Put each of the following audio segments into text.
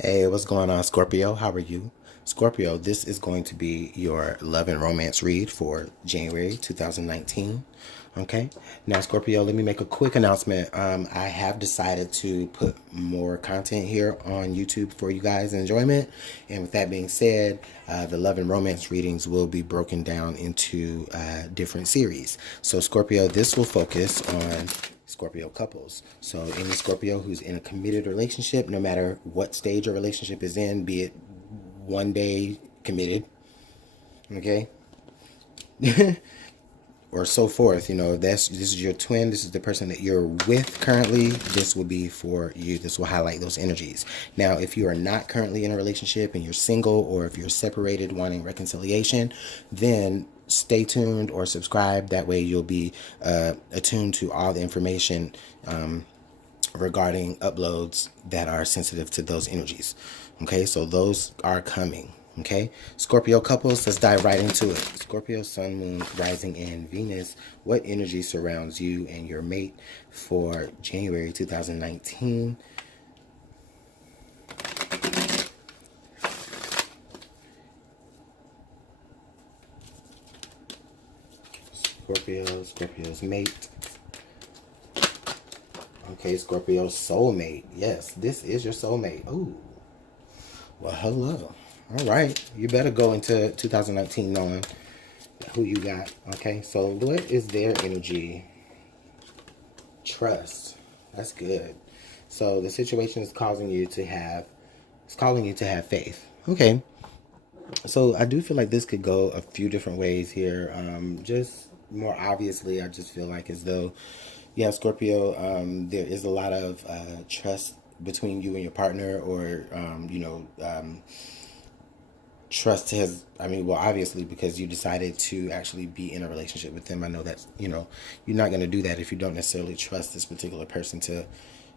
Hey, what's going on, Scorpio? How are you? Scorpio, this is going to be your love and romance read for January 2019. Okay. Now, Scorpio, let me make a quick announcement. I have decided to put more content here on YouTube for you guys' enjoyment. And with that being said, the love and romance readings will be broken down into different series. So, Scorpio, this will focus on Scorpio couples. So any Scorpio who's in a committed relationship, no matter what stage a relationship is in, be it one day committed, okay, or so forth. You know, this is your twin, this is the person that you're with currently, this will be for you. This will highlight those energies. Now, if you are not currently in a relationship and you're single, or if you're separated wanting reconciliation, then stay tuned or subscribe. That way you'll be attuned to all the information regarding uploads that are sensitive to those energies. Okay, so those are coming. Okay, Scorpio couples, let's dive right into it. Scorpio, Sun, Moon, Rising, and Venus. What energy surrounds you and your mate for January 2019? Scorpio's mate. Okay, Scorpio's soulmate. Yes, this is your soulmate. Ooh. Well, hello. All right. You better go into 2019 knowing who you got. Okay, so what is their energy? Trust. That's good. So the situation is causing you to have, it's calling you to have faith. Okay. So I do feel like this could go a few different ways here. Just more obviously, I just feel like as though, yeah, Scorpio, there is a lot of trust between you and your partner, or trust has, I mean, well, obviously, because you decided to actually be in a relationship with them. I know that, you're not going to do that if you don't necessarily trust this particular person to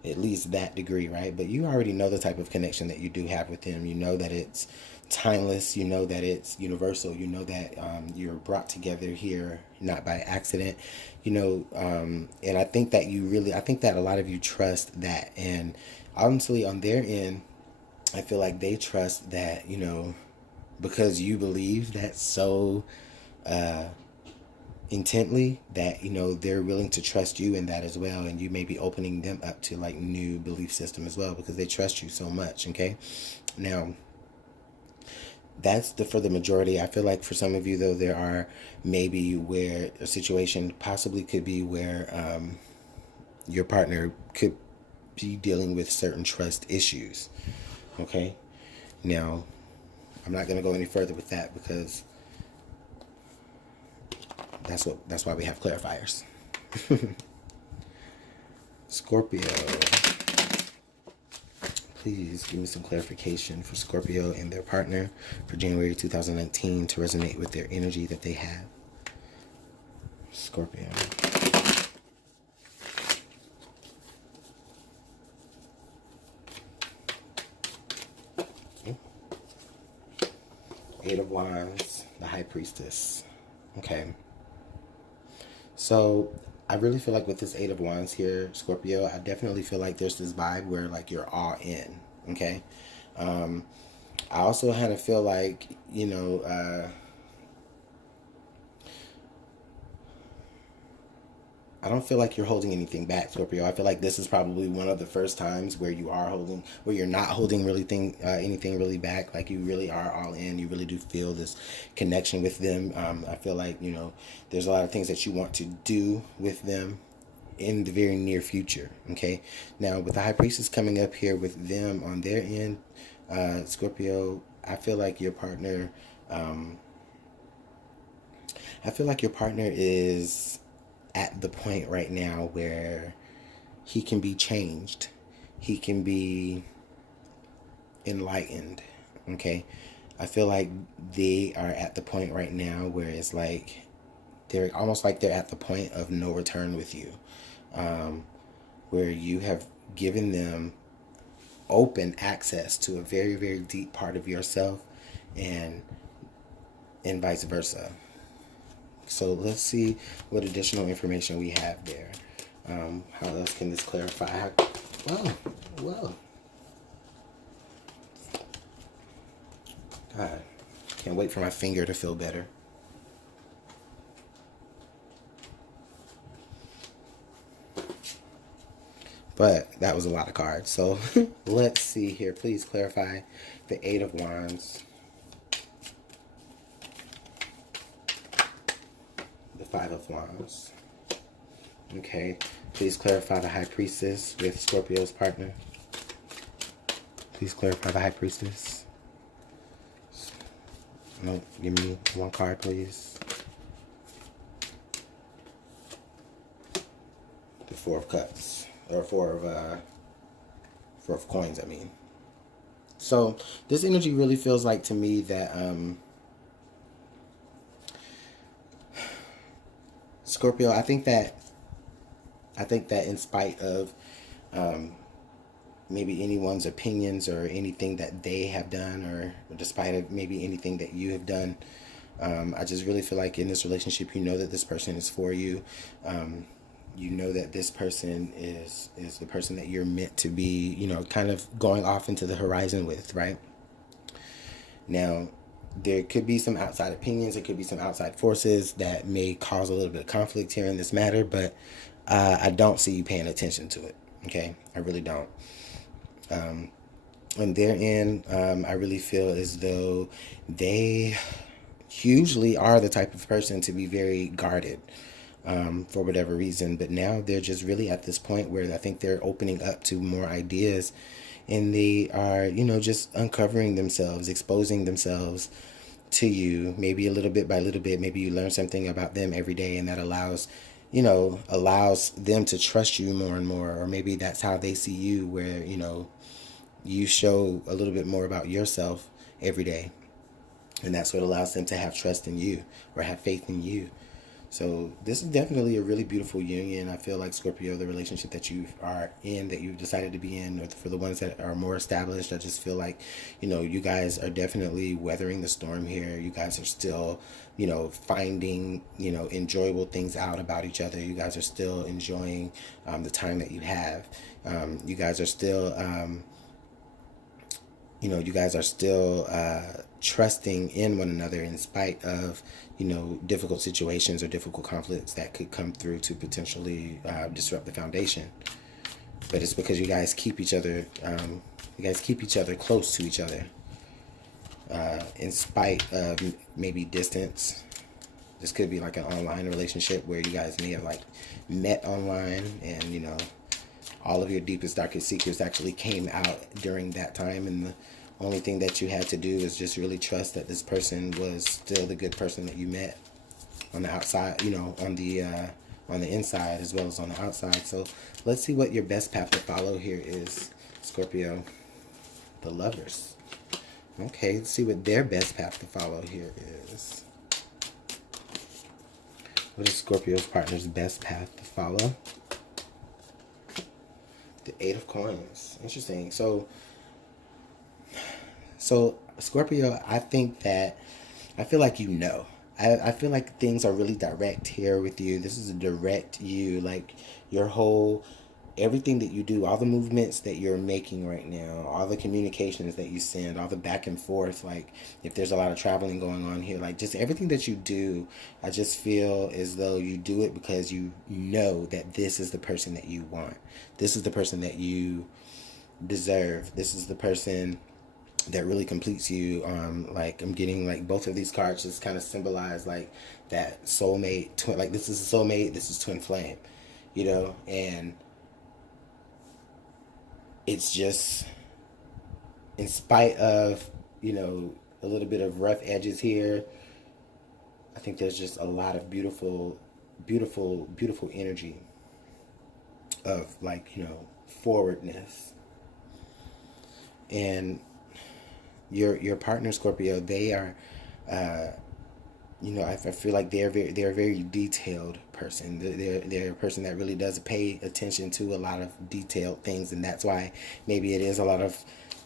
at least that degree, right? But you already know the type of connection that you do have with them. You know that it's timeless. You know that it's universal. You know that you're brought together here not by accident. And I think that I think that a lot of you trust that. And honestly, on their end, I feel like they trust that, because you believe that so intently, that they're willing to trust you in that as well, and you may be opening them up to like new belief system as well, because they trust you so much. Okay, now that's for the majority. I feel like for some of you though, there are maybe where a situation possibly could be where your partner could be dealing with certain trust issues. Okay, now I'm not going to go any further with that, because that's why we have clarifiers. Scorpio, please give me some clarification for Scorpio and their partner for January 2019 to resonate with their energy that they have. Scorpio. Eight of Wands, the High Priestess. Okay. So I really feel like with this Eight of Wands here, Scorpio, I definitely feel like there's this vibe where like you're all in. Okay. I also kind of feel like, I don't feel like you're holding anything back, Scorpio. I feel like this is probably one of the first times where where you're not holding anything really back. Like you really are all in. You really do feel this connection with them. I feel like, there's a lot of things that you want to do with them in the very near future. Okay. Now with the High Priestess coming up here with them on their end, Scorpio, I feel like your partner, is at the point right now where he can be changed. He can be enlightened. Okay. I feel like they are at the point right now where it's like they're almost like they're at the point of no return with you, where you have given them open access to a very, very deep part of yourself, and vice versa. So let's see what additional information we have there. How else can this clarify? Whoa. God, can't wait for my finger to feel better. But that was a lot of cards. So let's see here. Please clarify the Eight of Wands, the Five of Wands. Okay. Please clarify the High Priestess with Scorpio's partner. Please clarify the High Priestess. No, give me one card, please. The Four of Cups. Or Four of Coins, I mean. So this energy really feels like to me that Scorpio, I think that in spite of maybe anyone's opinions or anything that they have done, or despite of maybe anything that you have done, I just really feel like in this relationship, you know that this person is for you. You know that this person is the person that you're meant to be, you know, kind of going off into the horizon with, right? Now, there could be some outside opinions, there could be some outside forces that may cause a little bit of conflict here in this matter, but I don't see you paying attention to it, okay? I really don't. On their end, I really feel as though they usually are the type of person to be very guarded for whatever reason, but now they're just really at this point where I think they're opening up to more ideas, and they are, you know, just uncovering themselves, exposing themselves to you, maybe a little bit by little bit. Maybe you learn something about them every day, and that allows them to trust you more and more, or maybe that's how they see you, where, you know, you show a little bit more about yourself every day, and that's what allows them to have trust in you or have faith in you. So this is definitely a really beautiful union. I feel like, Scorpio, the relationship that you are in, that you've decided to be in, or for the ones that are more established, I just feel like, you know, you guys are definitely weathering the storm here. You guys are still, you know, finding, you know, enjoyable things out about each other. You guys are still enjoying the time that you have. You guys are still, trusting in one another in spite of, you know, difficult situations or difficult conflicts that could come through to potentially disrupt the foundation. But it's because you guys keep each other close to each other in spite of maybe distance. This could be like an online relationship where you guys may have like met online, and, you know, all of your deepest, darkest secrets actually came out during that time, and the only thing that you had to do is just really trust that this person was still the good person that you met on the outside, you know, on the inside as well as on the outside. So let's see what your best path to follow here is, Scorpio. The Lovers. Okay, let's see what their best path to follow here is. What is Scorpio's partner's best path to follow? The Eight of Coins. Interesting. So Scorpio, I feel like, you know, I feel like things are really direct here with you. This is a direct you, like your whole, everything that you do, all the movements that you're making right now, all the communications that you send, all the back and forth, like if there's a lot of traveling going on here, like just everything that you do, I just feel as though you do it because you know that this is the person that you want. This is the person that you deserve. This is the person that really completes you. Like I'm getting like both of these cards just kind of symbolize like that soulmate twin, like this is a soulmate, this is twin flame, you know, and it's just, in spite of, you know, a little bit of rough edges here, I think there's just a lot of beautiful energy of, like, you know, forwardness. And your partner, Scorpio, they are, you know, I feel like they're a very detailed person. They're a person that really does pay attention to a lot of detailed things, and that's why maybe it is a lot of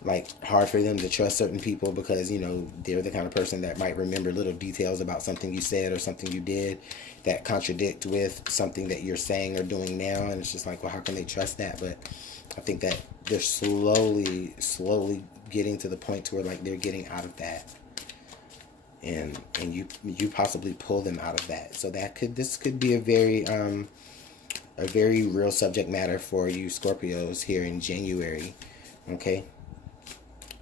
like hard for them to trust certain people, because, you know, they're the kind of person that might remember little details about something you said or something you did that contradict with something that you're saying or doing now, and it's just like, well, how can they trust that? But I think that they're slowly getting to the point to where like they're getting out of that. and you possibly pull them out of that. So this could be a very real subject matter for you Scorpios here in January. Okay,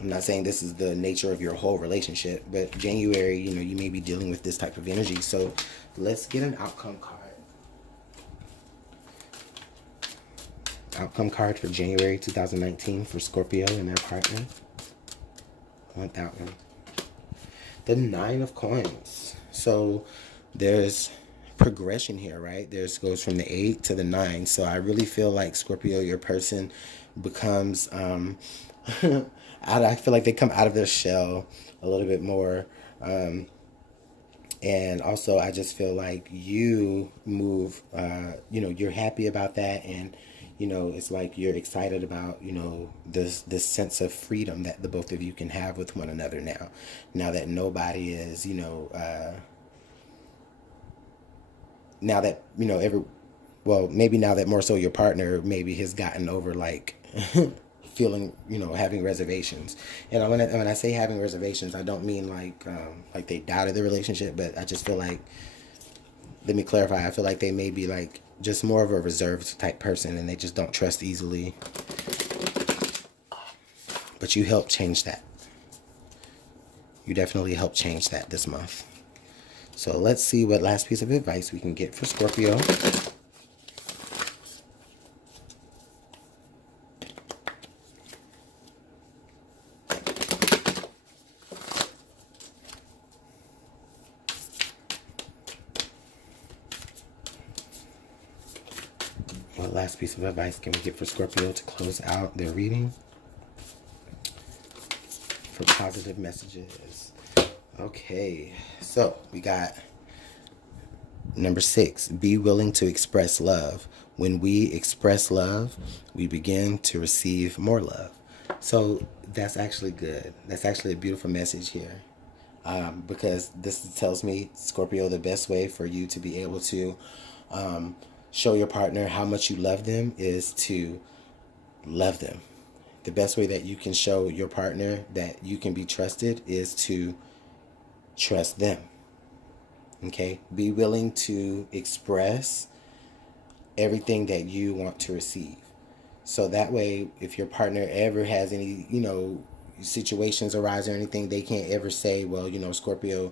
I'm not saying this is the nature of your whole relationship, but January, you may be dealing with this type of energy. So let's get an outcome card. Outcome card for January 2019 for Scorpio and their partner. I want that one. The 9 of Coins. So there's progression here, right? Goes from the 8 to the 9. So I really feel like Scorpio, your person becomes I feel like they come out of their shell a little bit more, and also I just feel like you move, you're happy about that, and it's like you're excited about this sense of freedom that the both of you can have with one another now that nobody is now that maybe now that more so your partner maybe has gotten over like feeling, having reservations. And when I say having reservations, I don't mean like they doubted the relationship, but I just feel like, let me clarify, I feel like they may be like just more of a reserved type person and they just don't trust easily. But you help change that. You definitely help change that this month. So let's see what last piece of advice we can get for Scorpio. What last piece of advice can we get for Scorpio to close out their reading? For positive messages. Okay, so we got number 6. Be willing to express love. When we express love, we begin to receive more love. So that's actually good. That's actually a beautiful message here. Because this tells me, Scorpio, the best way for you to be able to show your partner how much you love them is to love them. The best way that you can show your partner that you can be trusted is to trust them. Okay? Be willing to express everything that you want to receive. So that way, if your partner ever has any, situations arise or anything, they can't ever say, well, Scorpio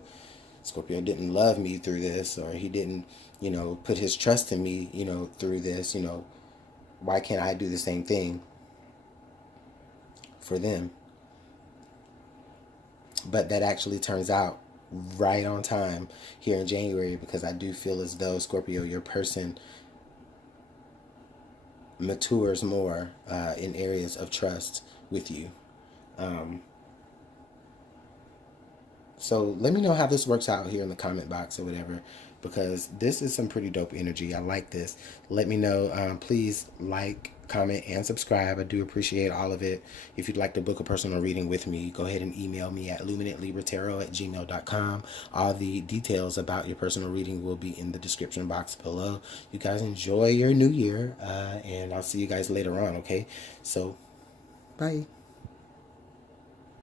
didn't love me through this, or he didn't, put his trust in me, through this, why can't I do the same thing for them? But that actually turns out right on time here in January, because I do feel as though, Scorpio, your person matures more in areas of trust with you. So let me know how this works out here in the comment box or whatever, because this is some pretty dope energy. I like this. Let me know. Please like, comment, and subscribe. I do appreciate all of it. If you'd like to book a personal reading with me, go ahead and email me at LuminantLibraTarot@gmail.com. All the details about your personal reading will be in the description box below. You guys enjoy your new year, and I'll see you guys later on, okay? So, bye.